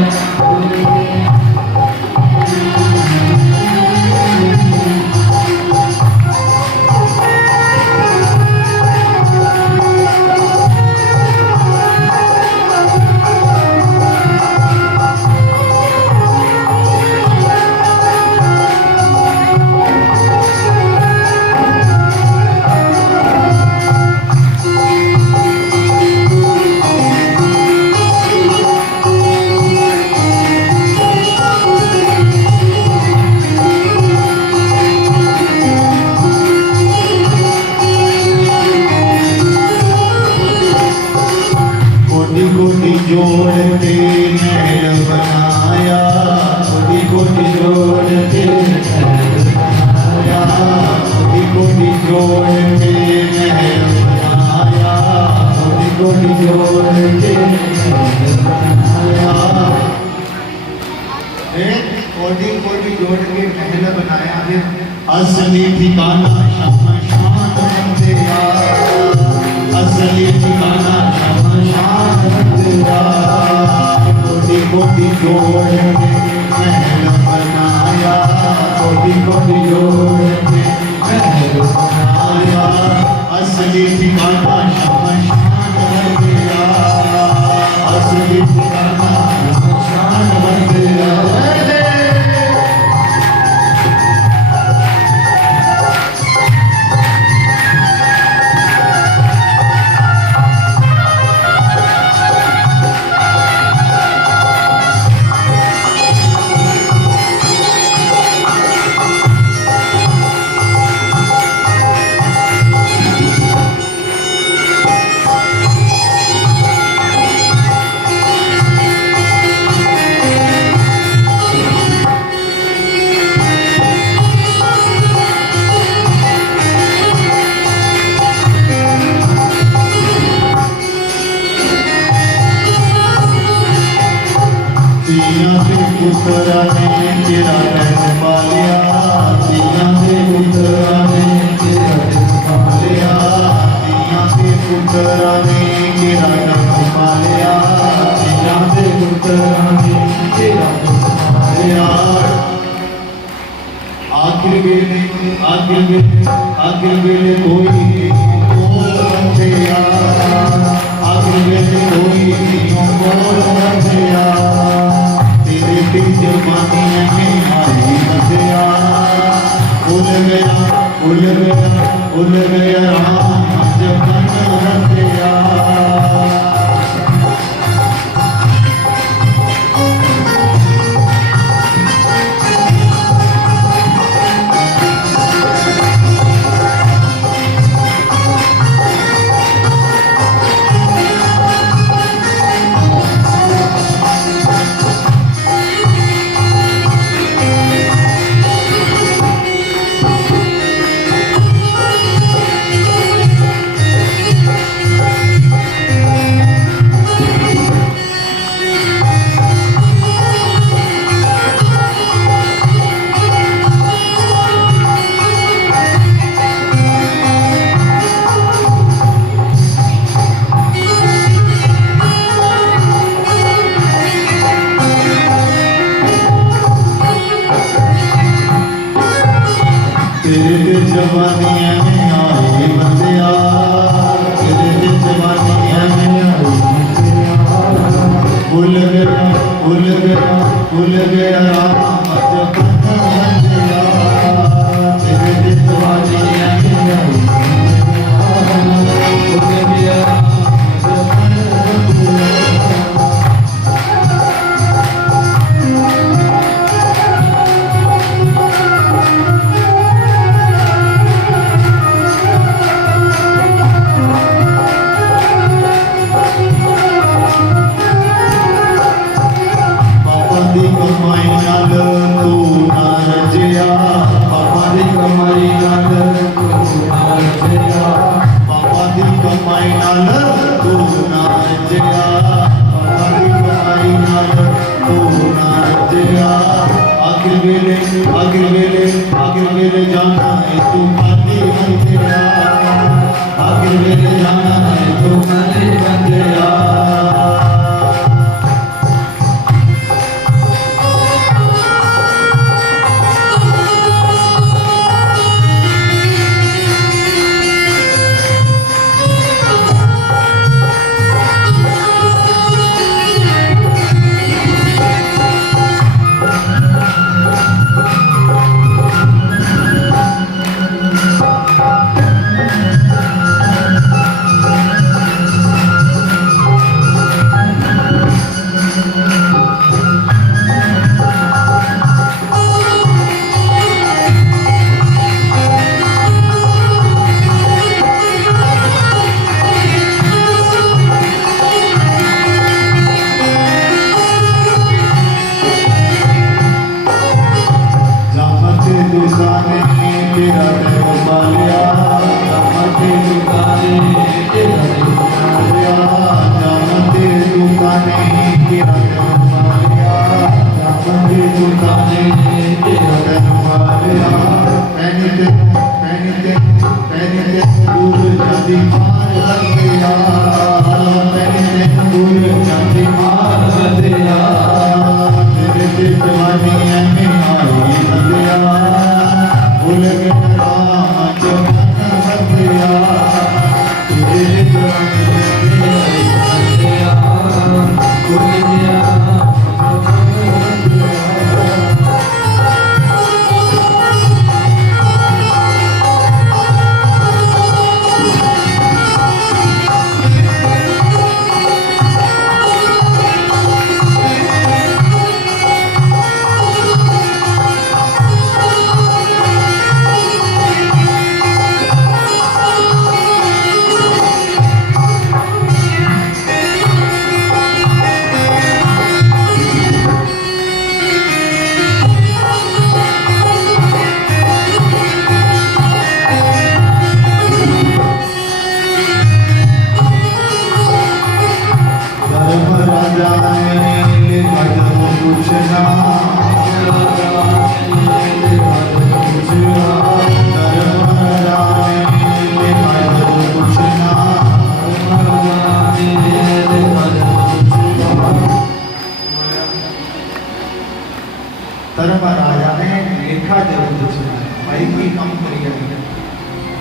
कोटि जोड़ के महल बनाया। कोटि जोड़ के महल बनाया। कोटि जोड़ के महल बनाया। कोटि जोड़ के महल बनाया। कोटि जोड़ के महल बनाया है। असली ठिकाना शमशान बंदिया। असली ठिकाना शमशान बंदिया। कोटि जोड़ के महल बनाया। कोटि जोड़ के महल बनाया। असली ठिकाना शमशान बंदिया। असली ठिकाना शमशान बंदिया। पुत्रा ने तेरा रंग पालिया। दिया से पुत्रा ने तेरा रंग पालिया। दिया से पुत्रा ने तेरा रंग पालिया। दिया से पुत्रा ने तेरा रंग पालिया। आखिर वेले कोई बोल बंदिया। आखिर वेले कोई बोल बंदिया। तेरे जवानी में आई बंदिया। भूल गया राम जपन बंदिया। जवानियां में आए बंदिया तेरे जवानियां में आए बंदिया भूल गया रात बंदिया तेरे जवानियां में आए भूल गया आगे मेरे जाना है तू माली बंदिया आगे मेरे जाना है तू माली बंदिया धर्म राजा ने लेखा जरूर पूछना भाई की कम करिए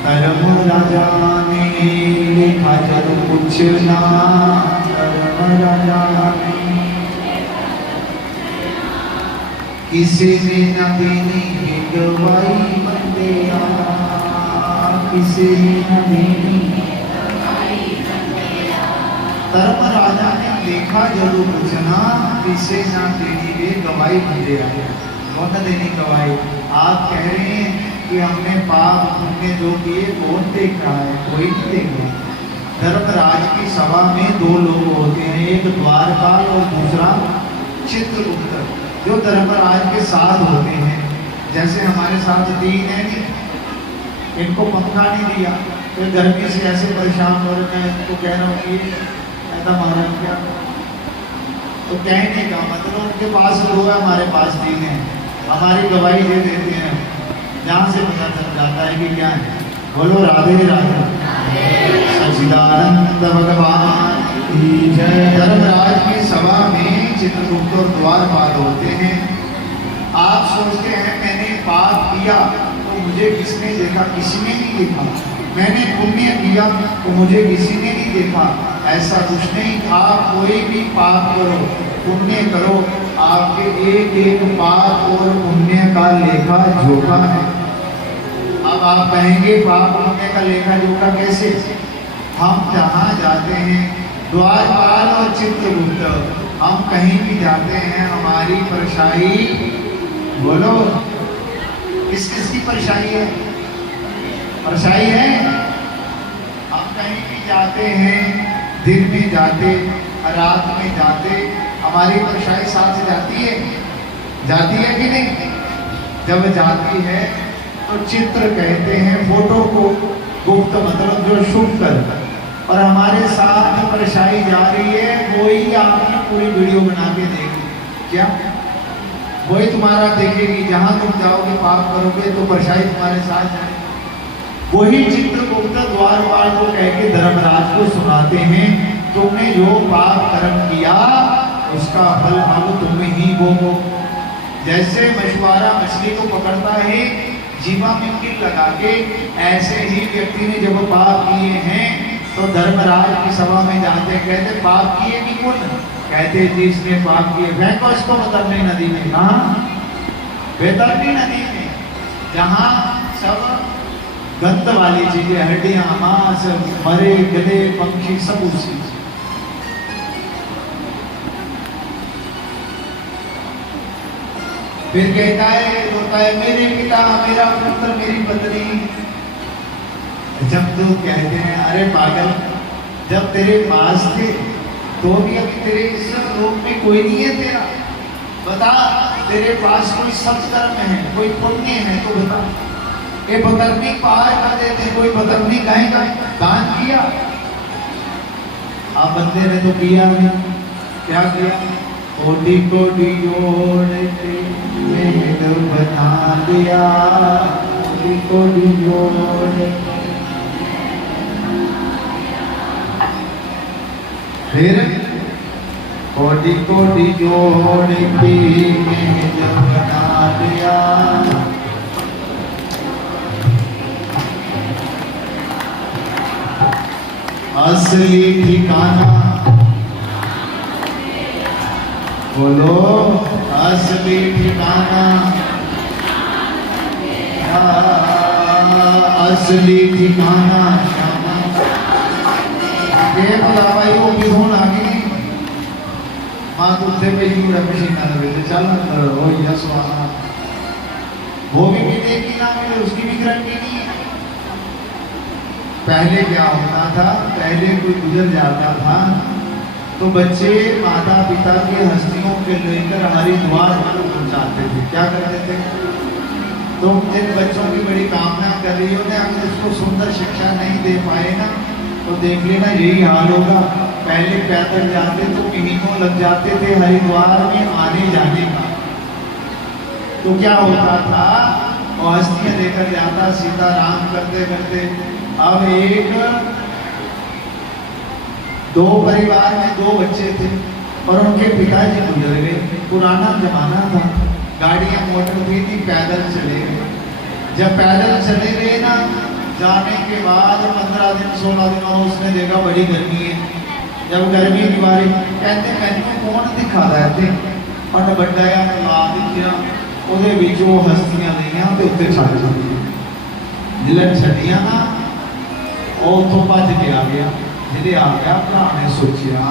धर्म राजा ने लेखा जरूर पूछना धर्म राजा ने किसी ने न देनी गवाई बंदिया किसी ने न देनी धर्म राजा ने लेखा जरूर पूछना किसे ना देनी वे गवाही बंदिया कौन देनी गवाही आप कह रहे हैं कि हमने पाप हमने जो किए कौन देख रहा है कोई नहीं देख रहा धर्मराज की सभा में दो लोग होते हैं एक द्वारपाल और दूसरा चित्रगुप्त जो धर्मराज के साथ होते हैं जैसे हमारे साथ तीन है नहीं इनको पंखा नहीं दिया फिर गर्मी से ऐसे परेशान हो रहे हैं इनको कह रहा हूँ कि ऐसा मारा क्या तो कहने का मतलब उनके पास दो है हमारे पास तीन है हमारी गवाही दे देते हैं जहाँ से पता चल जाता है कि क्या है बोलो राधे राधे सच्चिदानंद भगवान की जय धर्मराज की सभा में चित्रगुप्त द्वारपाल होते हैं आप सोचते हैं मैंने पाप किया तो मुझे किसने देखा? किसी ने नहीं देखा। मैंने पुण्य किया तो मुझे किसी ने नहीं देखा। ऐसा कुछ नहीं। आप कोई भी पाप करो, पुण्य करो, आपके एक एक पाप और पुण्य का लेखा जोखा है। अब आप कहेंगे पाप पुण्य का लेखा जोखा कैसे? हम जहाँ जाते हैं, द्वारपाल और चित्रगुप्त, हम कहीं भी जाते हैं, हमारी परछाई, बोलो किस किस की परछाई है? परछाई है। हम कहीं भी जाते हैं, दिन में जाते, रात में जाते, हमारी परछाई साथ जाती है? जाती है कि नहीं? जब जाती है तो चित्र कहते हैं फोटो को, गुप्त मतलब जो शुभ कर, और हमारे साथ परछाई जा रही है, वो ही आपकी पूरी वीडियो बना के देगी। क्या? वही तुम्हारा देखेगी। जहां तुम जाओगे पाप करोगे तो परछाई तुम्हारे साथ जाएगी। वही चित्रगुप्त द्वारपाल को कह के धर्मराज को सुनाते हैं, तुमने जो पाप कर्म किया उसका फल अब तुम ही भोगो। जैसे मछुआरा मछली को पकड़ता है जीवा में कील लगा के, ऐसे ही व्यक्ति ने जब पाप किए हैं तो धर्मराज की सभा में जाते, कहते पाप किए कि पुण्य? कहते जिसने पाप किए फेंको इसको बैतरणी नदी में। कहा? बैतरणी नदी में, जहां सब गंध वाली चीजें, हड्डियां, मांस, मरे गले पंक्षी सब उसी। फिर कहता है, रोता है, मेरे पिता, मेरा पुत्र, मेरी पत्नी। जब तो कहते हैं अरे पागल, जब तेरे पास थे तो भी अभी तेरे इस लोक में कोई नहीं है तेरा। बता, तेरे पास कोई सत्कर्म है, कोई पुण्य है तो बता। ये बैतरणी पार कर देते, कोई बैतरणी गाय का दान किया? आप बंदे ने तो किया नहीं। क्या किया? कोटि कोटि जोड़ के मेल बना दिया, कोटि कोटि जोड़। फिर कोटि कोटि जोड़ के मेल बना दिया। असली ठिकाना, बोलो असली ठिकाना, असली ठिकाना श्यामा। ये बोला भाई वो भी होना आगे नहीं। माँ कुत्ते पे ही पूरा पसीना लगे थे, चल हो यस वाला, वो भी मिले कि ना मिले उसकी भी गारंटी नहीं है। पहले क्या होता था? पहले कोई गुजर जाता था तो बच्चे माता पिता की हस्तियों के लेकर हरिद्वार पहुंचाते थे। क्या करते थे? तुम जिन बच्चों की बड़ी कामना कर रही हो ना, अगर उसको सुंदर शिक्षा नहीं दे पाए ना तो देख लेना यही हाल होगा। पहले पैदल जाते तो महीनों लग जाते थे हरिद्वार में आने जाने का। तो क्या होता था? वो हस्तियां लेकर जाता, सीताराम करते करते। अब एक दो परिवार में दो बच्चे थे और उनके पिताजी गुजर गए। पुराना जमाना था, गाड़ियां मोटर भी थी, पैदल चले गए। जब पैदल चले गए ना, जाने के बाद 15 दिन 16 दिन और उसने देखा बड़ी गर्मी है। जब गर्मी की बारी, कहते मैंने कौन दिखा रहे थे और बड़ा ला दिखा ਉਹਦੇ ਵਿੱਚੋਂ ਹਸਤੀਆਂ ਲਈਆਂ ਤੇ ਉੱਤੇ ਛੱਡ ਦਿੱਤੀਆਂ। ਜਿਲ੍ਹੇ ਛੱਡੀਆਂ ਨਾ ਉਹ ਉੱਥੋਂ ਭੱਜ ਕੇ ਆ ਗਿਆ। ਜਿਹੜੇ ਆ ਗਿਆ ਭਰਾ ਨੇ ਸੋਚਿਆ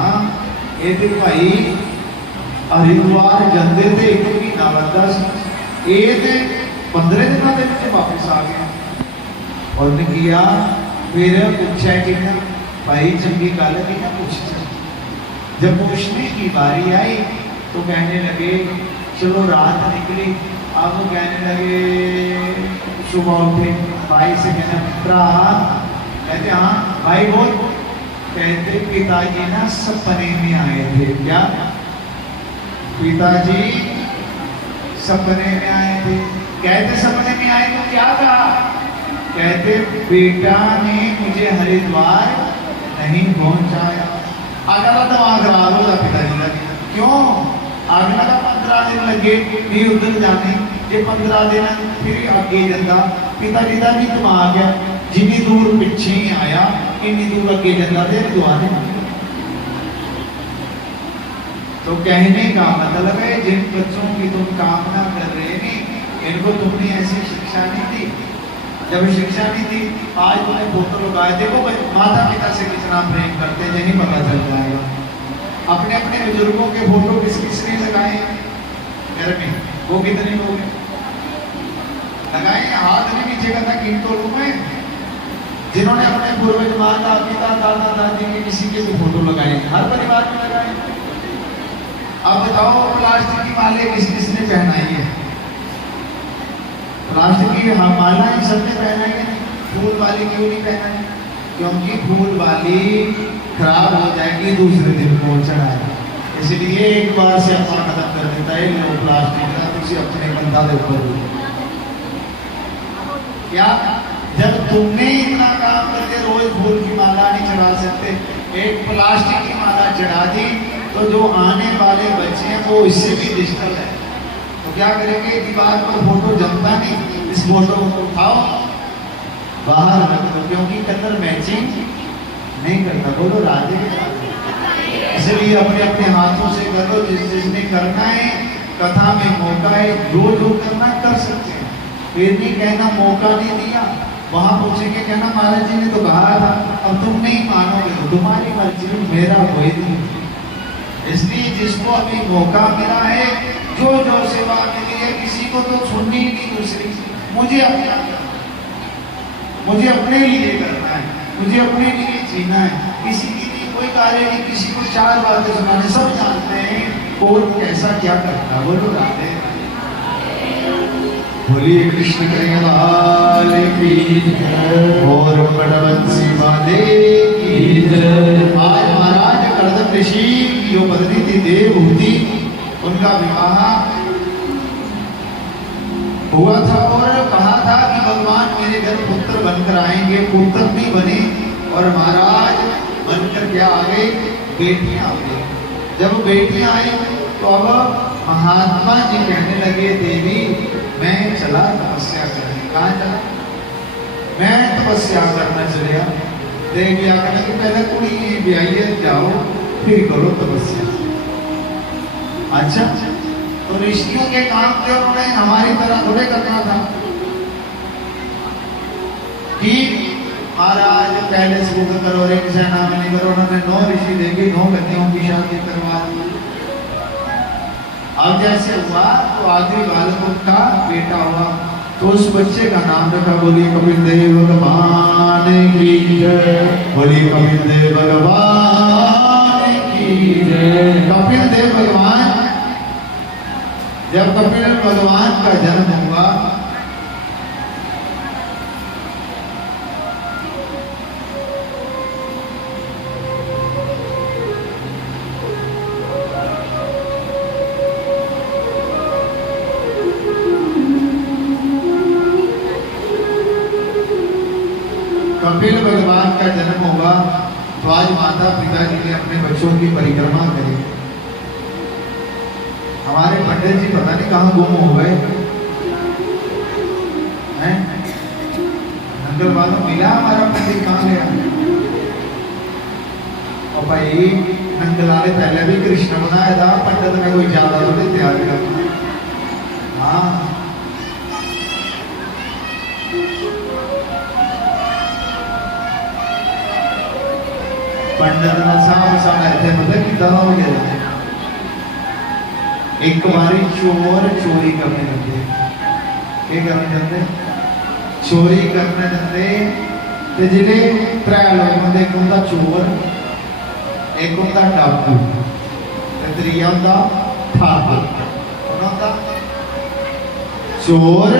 ਇਹਦੇ ਭਾਈ ਹਰਿਦੁਆਰ ਜਾਂਦੇ ਤੇ 1 ਮਹੀਨਾ ਲੱਗਦਾ ਸੀ, ਇਹ ਤੇ 15 ਦਿਨਾਂ ਦੇ ਵਿੱਚ ਵਾਪਸ ਆ ਗਿਆ। ਉਹਨੇ किया फिर पूछा कि ना भाई चंगी गल है कि ना पूछ। जब पूछने की बारी आई तो कहने लगे चलो रात निकली। अब कहने लगे, सुबह उठे भाई से कहना भ्रा, कहते हाँ भाई बोल। कहते पिताजी ना सपने में आए थे। क्या? पिताजी सपने में आए थे। कहते सपने में आए तो क्या कहा? कहते बेटा ने मुझे हरिद्वार नहीं पहुंचाया। अगला दिमाग खराब होगा पिताजी का। क्यों? अगला का 15 दिन लगे नहीं उधर जाने, ये 15 दिन फिर आगे जाता, पिता जी का भी दिमाग है, जिनी दूर पिछे ही आया इन्नी दूर अगे जाता दे दुआ नहीं मांगी। तो कहने का मतलब है जिन बच्चों की तुम कामना कर रहे थे इनको तुमने ऐसी शिक्षा नहीं दी। जब शिक्षा नहीं थी आज तुमने फोटो लगाए, देखो माता पिता से कितना प्रेम करते हैं यही पता चल जाएगा। अपने अपने बुजुर्गों के फोटो किस किसने लगाए घर में, वो कितने लोग लगाए, हाथ नहीं नीचे करना गिनतो लोग हैं जिन्होंने अपने पूर्वज माता पिता दादा दादी के किसी के भी फोटो लगाए, हर परिवार में लगाए। अब बताओ प्लास्टिक की माले किस किसने पहनाई है? प्लास्टिक की मालाएं सबने पहनाई है, फूल वाली क्यों नहीं पहनाई? क्योंकि फूल वाली खराब हो जाएगी दूसरे दिन को चढ़ाए, इसलिए एक बार से अपना खत्म कर देता है लो प्लास्टिक का तुझे अपने बंदा दे ऊपर। क्या जब तुमने इतना काम करके रोज फूल की माला नहीं चढ़ा सकते, एक प्लास्टिक की माला चढ़ा दी तो जो आने वाले बच्चे हैं वो इससे भी डिजिटल है, तो क्या करेंगे? दीवार पर फोटो जमता नहीं, इस फोटो को उठाओ बाहर रख दो, क्योंकि कलर मैचिंग नहीं करता। बोलो राधे। इसलिए अपने अपने हाथों से करो, जिसने करना है कथा में मौका है, जो जो करना कर सकते हैं। फिर नहीं कहना मौका नहीं दिया, वहां पूछेंगे कहना महाराज जी ने तो कहा था, अब तुम नहीं मानोगे तो तुम्हारी मर्जी, मेरा कोई नहीं। इसलिए जिसको अभी मौका मिला है, जो जो सेवा मिली है, किसी को तो सुननी ही नहीं दूसरी, मुझे अपना मुझे अपने लिए करना है, मुझे अपने लिए जीना है, किसी की नहीं कोई कार्य नहीं, किसी को चार बातें सुनाने, सब जानते हैं कौन कैसा क्या करता। बोलो राधे। बोलिए कृष्ण कन्हैया की और बड़वंशी वाले की। आज महाराज कर्दम ऋषि की जो पत्नी थी देवहूति, उनका विवाह हुआ था और कहा था कि भगवान मेरे घर पुत्र बनकर आएंगे, पुत्र नहीं बने और महाराज बनकर क्या आ गए? बेटियां आ गई। जब बेटियां आई तो अब महात्मा जी कहने लगे देवी मैं चला तपस्या करने। कहाँ चला? मैं तपस्या करना चलिया। देवी आकर कि पहले कुड़ी ब्याह जाओ फिर करो तपस्या। अच्छा, तो ऋषियों के काम थे, उन्होंने हमारी तरह थोड़े करना था कि महाराज पहले सूख करो रे किसी नाम नहीं करो। उन्होंने 9 ऋषि देके 9 कन्याओं की शादी करवा दी। अब जैसे हुआ तो आखिरी बालक का बेटा हुआ, तो उस बच्चे का नाम रखा, बोलिए कपिल देव भगवान की जय, बोलिए कपिल देव भगवान की जय। कपिल देव भगवान, जब कपिल भगवान का जन्म हुआ कपिल भगवान का जन्म होगा तो आज माता पिता जी ने अपने बच्चों की परिक्रमा करी। हमारे पंडित जी पता नहीं कहाँ गुम हो गए हैं, नंगल वालों मिला हमारा पंडित कहाँ गया? और भाई नंगलाले पहले भी कृष्ण बनाया था, पंडित में कोई ज्यादा तो नहीं तैयार करना। हाँ पंडित साहब ऐसे मतलब कि दवा हो गया। एक बारी चोर चोरी करने लगे, क्या करने लगे? चोरी करने लगे तो जिले 3 लोगों ने, एक होता चोर, एक होता डाकू, त्रिया होता ठाकुर। कौन होता? चोर,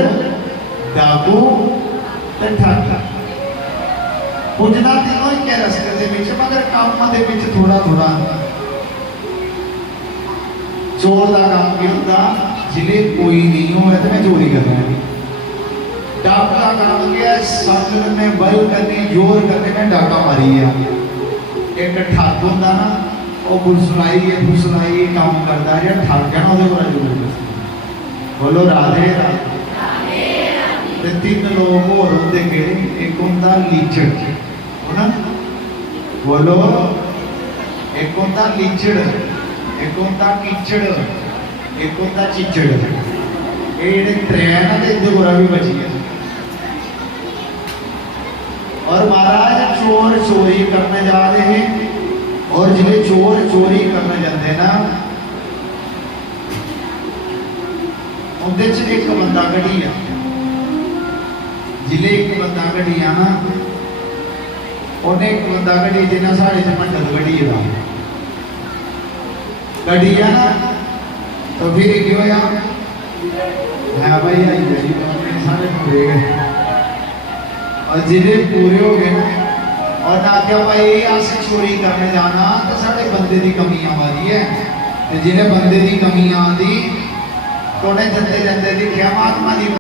डाकू ते ठाकुर। पुजना तीनों ही के रस्ते दे विच, मगर काम दे विच थोड़ा थोड़ा। चोर का काम की होता जिले कोई नहीं हो तो मैं चोरी करना है। डाकू का काम क्या है? संग में बल करने, जोर करने में डाका मारी है। एक ठाकुर होता ना, वो फुसलाई काम करता है, ठाक जाना जोर। बोलो राधे राधे। ते तीन लोग होर होंदे केड़े, एक होंदा लीचड़, है ना, बोलो, एक होंदा लीचड़, एक होंदा कीचड़, एक होंदा चिचड़। ये जेह्ड़े त्रै ना ते इंदे कोला भी बची गए। और महाराज चोर चोरी करने जा रहे हैं, और जिले चोर चोरी करने जाते ना उनके च एक बंदा कढ़ी आ, जिले एक बंदा कढ़ी आ ना, उन्हें एक बंदा कढ़ी जिन्हें साढ़े च मंडल कढ़ी का कढ़ी आ ना, तो फिर क्या होया है भाई आई गई सारे पूरे गए, और जिले पूरे हो गए ना, और ना क्या भाई अस चोरी करने जाना तो साढ़े बंदे की कमी आ रही है, तो जिन्हें बंदे की कमी आती तो उन्हें जंदे जंदे दिखा महात्मा जी